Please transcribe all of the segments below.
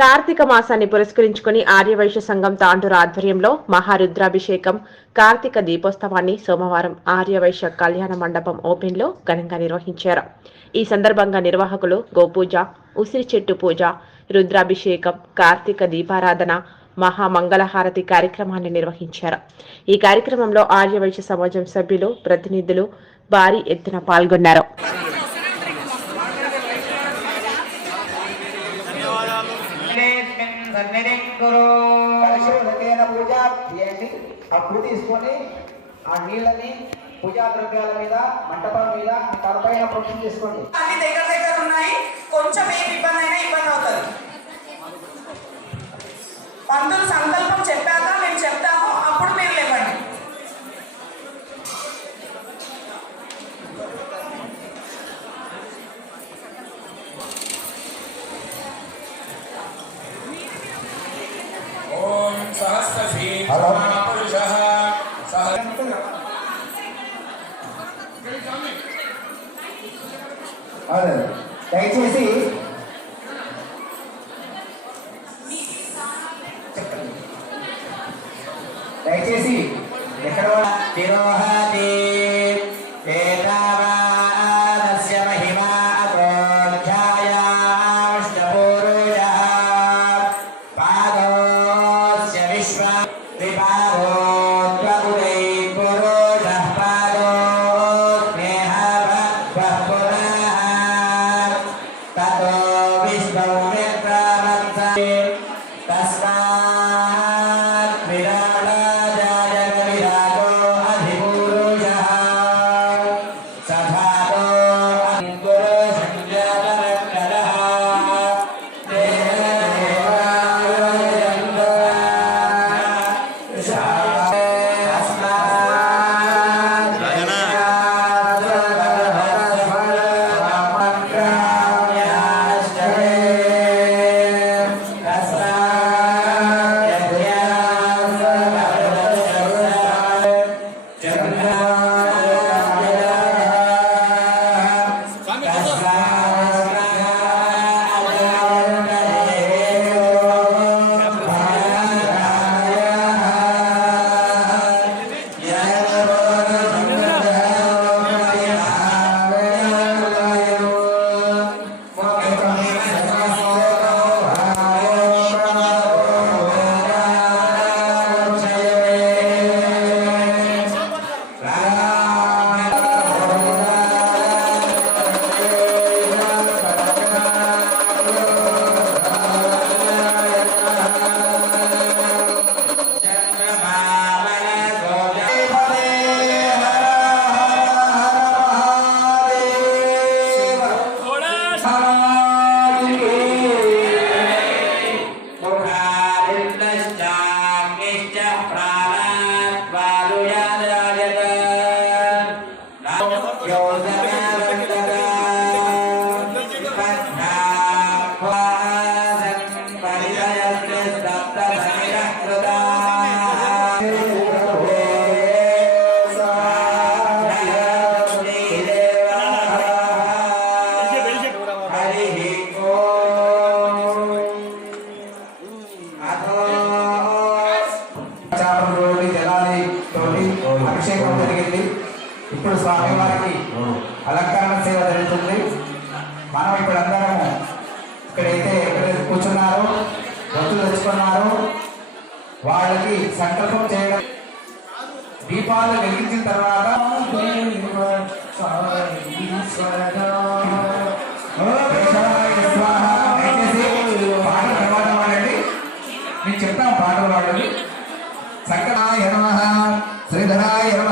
కార్తీక మాసాన్ని పురస్కరించుకుని ఆర్యవైశ్య సంఘం తాండూరు ఆధ్వర్యంలో మహారుద్రాభిషేకం కార్తీక దీపోత్సవాన్ని సోమవారం ఆర్యవైశ్య కళ్యాణ మండపం ఓపెన్లో ఘనంగా నిర్వహించారు. ఈ సందర్భంగా నిర్వాహకులు గోపూజ ఉసిరి చెట్టు పూజ రుద్రాభిషేకం కార్తీక దీపారాధన మహామంగళహారతి కార్యక్రమాన్ని నిర్వహించారు. ఈ కార్యక్రమంలో ఆర్యవైశ్య సమాజం సభ్యులు ప్రతినిధులు భారీ ఎత్తున పాల్గొన్నారు. సన్నిధిం కురు కలశోదకైన పూజ చేయండి ఆ కుడి తీసుకొని ఆ నీళ్ళని పూజా ద్రవ్యాల మీద మంటపం మీద తలపైన ప్రోక్షణ చేసుకోండి అన్ని దగ్గర దగ్గర ఉన్నాయి. కొంచెం ఏమి ఇబ్బంది అయినా ఇబ్బంది అవుతుంది. పంతులు సంకల్పం చెప్పారు దయచేసి దయచేసి ఎక్కడ తిరోహతి పాదోస్య విశ్వ ఇప్పుడు స్వామివారికి అలంకరణ సేవ జరుగుతుంది. మనం ఇప్పుడు అందరము ఇక్కడైతే ఎక్కడైతే కూర్చున్నారో భక్తులు తెచ్చుకున్నారో వాళ్ళకి సంకల్పం చేయడం దీపాలు వెలిగించిన తర్వాత నేను చెప్తాను పాటలు వాడండి సంకటాయ నమ శ్రీధరాయ నమ.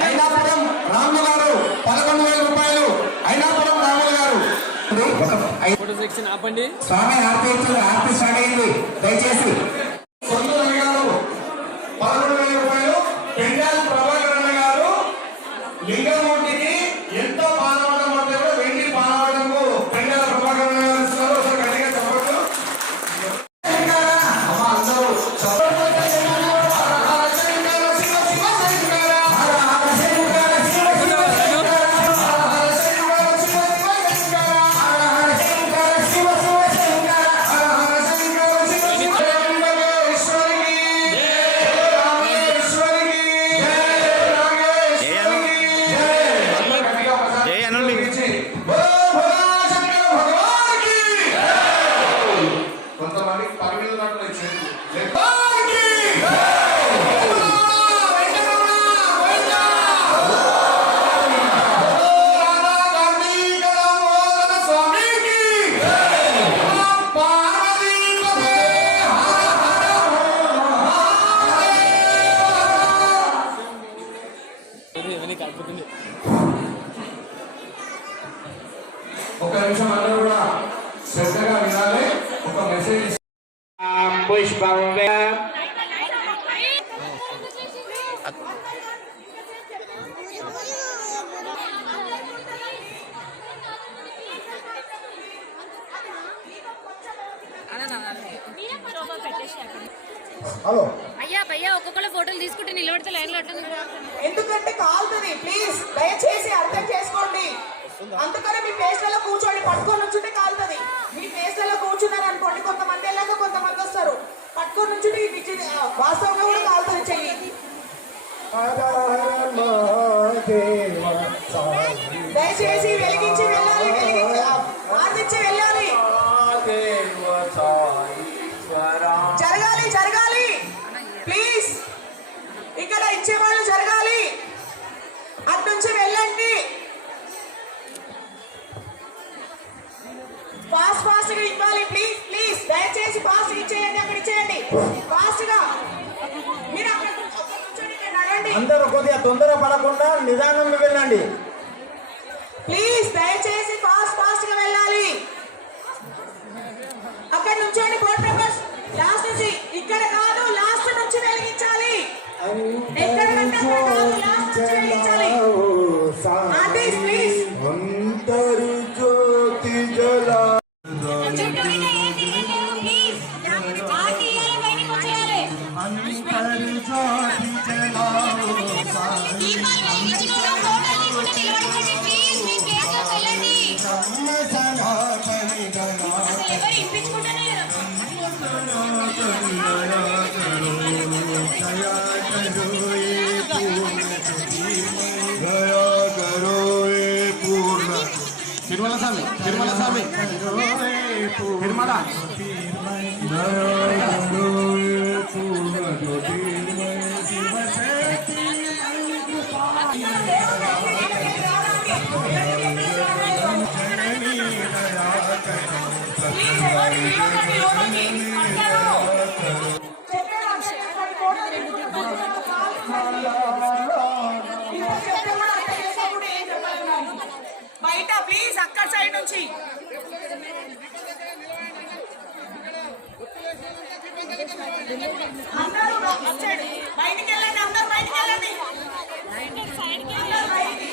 అయినాపురం రాములు గారు పదకొండు వేల రూపాయలు. అయినాపురం రాములు గారు. ఫోటో సెక్షన్ ఆపండి. స్వామి ఆర్తి ఆర్తి స్టార్ట్ అయింది. దయచేసి హలో. అయ్యా భయ్యా ఒక్కొక్కరు ఫోటోలు తీసుకుంటే నిలబడితే లైన్లో ఎందుకంటే కాలుతుంది ప్లీజ్ దయచేసి అర్థం చేసుకోండి. అందుకనే మీ ప్లేస్లలో కూర్చోండి పట్టుకొని నుంచుంటే కాలుతుంది. మీ ప్లేస్లలో కూర్చున్నారు అనుకోండి కొంతమంది వెళ్ళాక కొంతమంది వస్తారు. పట్టుకొని నుంచుంటే వాస్తవంగా కూడా కాలుతుంది చెయ్యి. దయచేసి వెలిగించి తొందర పడకుండా నిదానంగా వెళ్ళండి. ప్లీజ్ దయచేసి ఫాస్ట్ ఫాస్ట్గా వెళ్ళాలి. అక్కడ నుంచోండి బోర్డ్ మెంబర్స్ లాస్ట్ నుంచి. ఇక్కడ కాదు లాస్ట్ నుంచి వెలిగించాలి. తిరుమల స్వామి తిరుమల స్వామి. తిరుమల. ప్లీజ్ చెప్తే కూడా అర్థం చేసుకోకుండా ఏం బయట ప్లీజ్ అక్కడ సైడ్ నుంచి. అందరూ బయటికి వెళ్ళండి అందరూ బయటికి వెళ్ళండి. అందరూ బయటికి.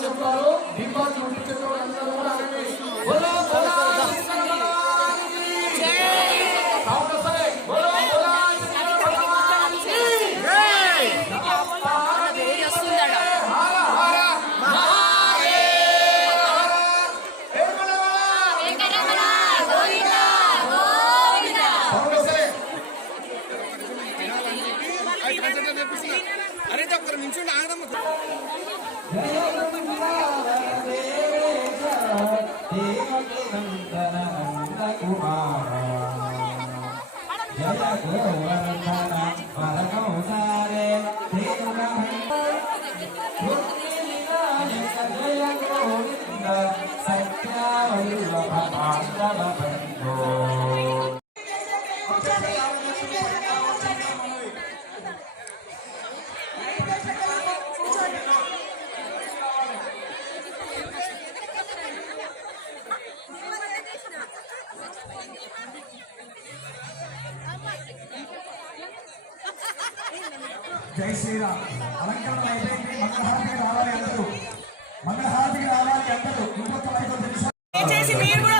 అరే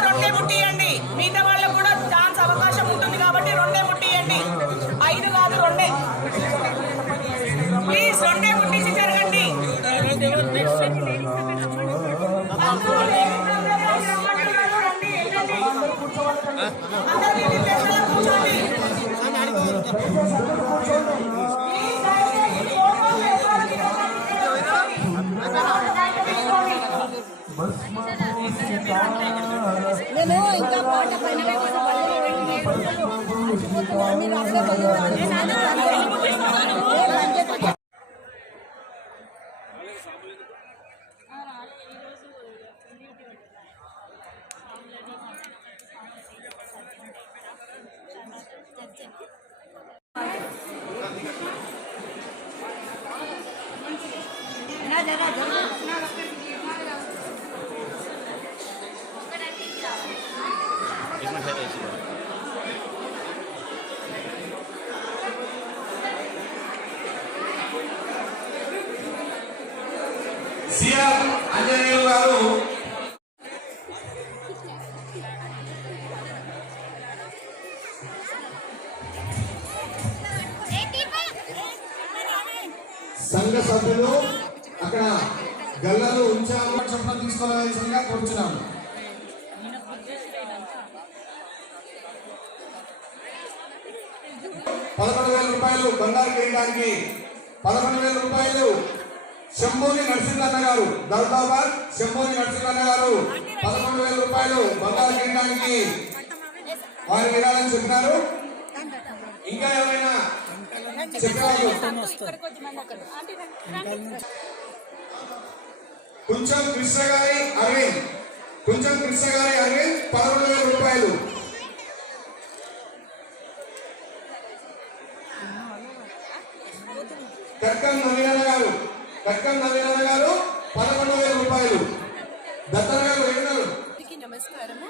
రెండే ముట్టియండి మిగతా వాళ్ళకు కూడా ఛాన్స్ అవకాశం ఉంటుంది కాబట్టి రెండే ముట్టియండి ఐదు కాదు రెండే ప్లీజ్ రెండే ముట్టించి జరగండి అందరూ కూర్చోండి. ప్లీజ్ దయచేసి ఫోటోలు Ano ba 'yun? C R Anjaneyulu గారు సంఘ సభ్యులు అక్కడ గల్లలు ఉంచాము చొప్పున తీసుకోవాల్సిందిగా కోరుచున్నాము పదకొండు వేల రూపాయలు బంగారు వేయడానికి పదకొండు వేల రూపాయలు శంభూని నరసింహన్న గారు దౌదాబాద్ శంభూని నరసింహన్న గారు పదకొండు వేల రూపాయలు బంగారు కిరీటానికి వారి విధానం చెప్పినారు. ఇంకా ఎవరైనా చెప్పారు కొంచెం కృష్ణ గారి అరవింద్ కొంచెం కృష్ణ గారి అరవింద్ పదకొండు వేల రూపాయలు. కక్కం నవీనన్న గారు కక్కం నవీనన్న గారు పదకొండు వేల రూపాయలు. దత్తన గారు నమస్కారము.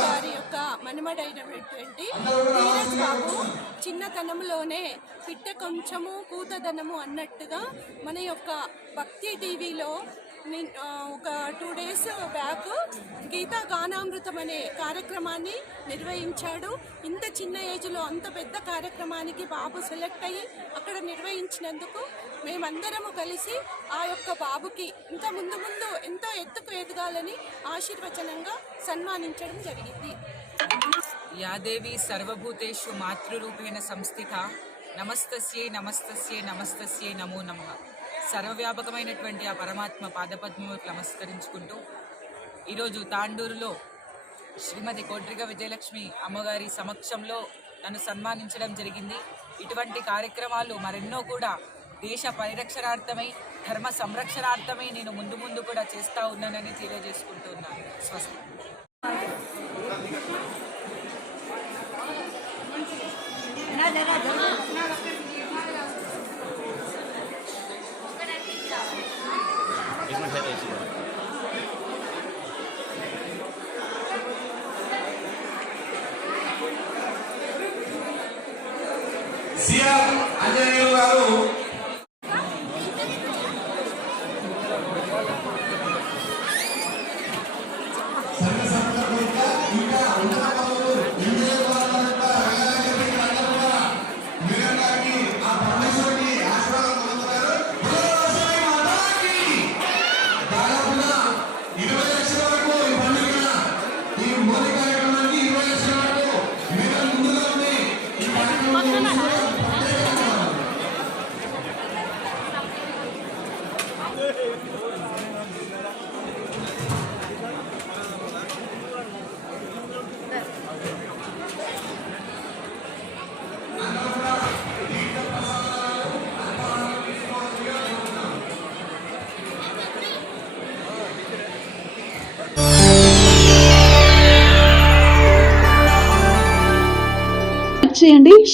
గారి యొక్క మనుమడైనటువంటి బాబు కోరుతున్నాను. చిన్నతనంలోనే పిట్ట కొంచెము కూతదనము అన్నట్టుగా మన యొక్క భక్తి టీవీలో ఒక two days back Gita Ganamritam అనే కార్యక్రమాన్ని నిర్వహించాడు. ఇంత చిన్న ఏజ్లో అంత పెద్ద కార్యక్రమానికి బాబు సెలెక్ట్ అయ్యి అక్కడ నిర్వహించినందుకు మేమందరము కలిసి ఆ యొక్క బాబుకి ఇంత ముందు ముందు ఎంతో ఎత్తుకు ఎదగాలని ఆశీర్వచనంగా సన్మానించడం జరిగింది. యాదేవి సర్వభూతేషు మాతృరూపేణ సంస్థిత. నమస్తస్యే నమస్తస్యే నమస్తస్యే నమో నమః. సర్వవ్యాపకమైనటువంటి ఆ పరమాత్మ పాదపద్మములకు నమస్కరించుకుంటూ ఈరోజు తాండూరులో శ్రీమతి కోట్రిక విజయలక్ష్మి అమ్మగారి సమక్షంలో నన్ను సన్మానించడం జరిగింది. ఇటువంటి కార్యక్రమాలు మరెన్నో కూడా దేశ పరిరక్షణార్థమై ధర్మ సంరక్షణార్థమై నేను ముందు ముందు కూడా చేస్తా ఉన్నానని తెలియజేసుకుంటున్నాను స్వస్తి. సిఆర్